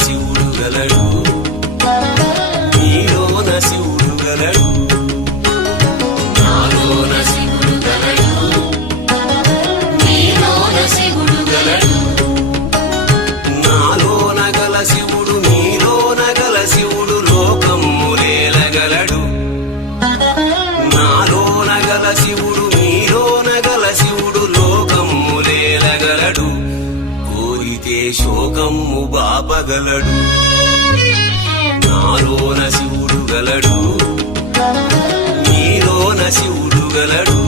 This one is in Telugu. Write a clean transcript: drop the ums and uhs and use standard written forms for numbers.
శివుడు గలడు నీలోన శివుడు గలడు నాలోన శివుడు గలడు నీలోన శివుడు గలడు నాలోన గల శివుడు నీలోన గల శివుడు లోకములేలగలడు నాలోన గల శివుడు నీలోన గల శివుడు లోకములేలగలడు కోరితే శోకము బాపగలడు నాలోన శివుడు గలడు నీలోన శివుడు గలడు